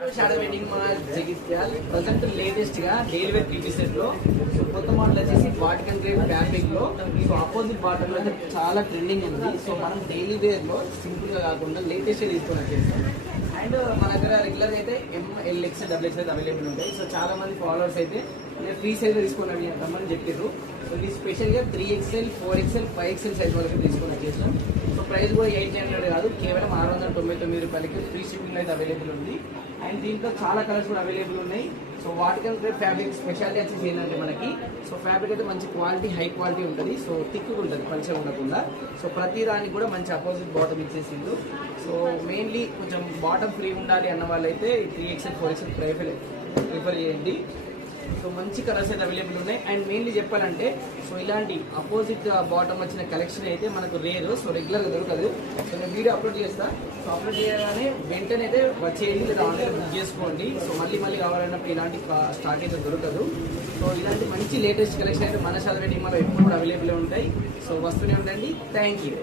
Shadow wedding మన Jagtial present latest గా daily wear three piece set లో కొత్త మోడల్ వచ్చేసి బాటికన్ గ్రేడ్ ఫ్యాబ్రిక్ లో సో ఆపోజిట్ బాటమ్ లో చాలా ట్రెండింగ్ ఉంది. సో మనం డైలీ వేర్ లో సింపుల్ గా కాకుండా లేటెస్ట్ తీసుకొని వచ్చేస్తాం. అండ్ మన దగ్గర రెగ్యులర్ అయితే ML XL XXL అయితే అవైలబుల్ ఉంటాయి. సో చాలా మంది ఫాలోవర్స్ అయితే ఫ్రీ సైజ్ తీసుకుని అంతమని చెప్పారు. సో ఇది స్పెషల్ గా 3XL 4XL 5XL సైజ్ వరకు తీసుకొని వచ్చేసాం. సో ప్రైస్ కూడా 800 కాదు, కేవలం 699 రూపాయలకి ఫ్రీ షిప్పింగ్ అయితే అవైలబుల్ ఉంది. అండ్ దీంట్లో చాలా కలర్స్ కూడా అవైలబుల్ ఉన్నాయి. సో వాటికల్ ఫ్యాబ్రిక్ స్పెషాలిటీ వచ్చేసి ఏంటంటే మనకి సో ఫ్యాబ్రిక్ అయితే మంచి క్వాలిటీ హై క్వాలిటీ ఉంటుంది. సో థిక్ ఉంటుంది పలుచగా ఉండకుండా. సో ప్రతి దానికి కూడా మంచి అపోజిట్ బాటమ్ ఇచ్చేసిండు. సో మెయిన్లీ కొంచెం బాటమ్ ఫ్రీ ఉండాలి అన్న వాళ్ళైతే 3XL 4XL ప్రిఫర్ చేయండి. సో మంచి కలర్స్ అయితే అవైలబుల్ ఉన్నాయి. అండ్ మెయిన్లీ చెప్పాలంటే సో ఇలాంటి అపోజిట్ బాటమ్ వచ్చిన కలెక్షన్ అయితే మనకు రేరు. సో రెగ్యులర్గా దొరకదు. సో నేను వీడియో అప్లోడ్ చేస్తా. సో అప్లోడ్ చేయగానే వెంటనే అయితే వచ్చేయండి, లేదా ఆన్లైన్ బుక్ చేసుకోండి. సో మళ్ళీ కావాలన్నప్పుడు ఇలాంటి స్టాక్ అయితే దొరకదు. సో ఇలాంటి మంచి లేటెస్ట్ కలెక్షన్ అయితే మన షాడో వెడ్డింగ్ మాల్లో ఎప్పుడు కూడా అవైలబుల్ ఉంటాయి. సో వస్తూనే ఉండండి. Thank you.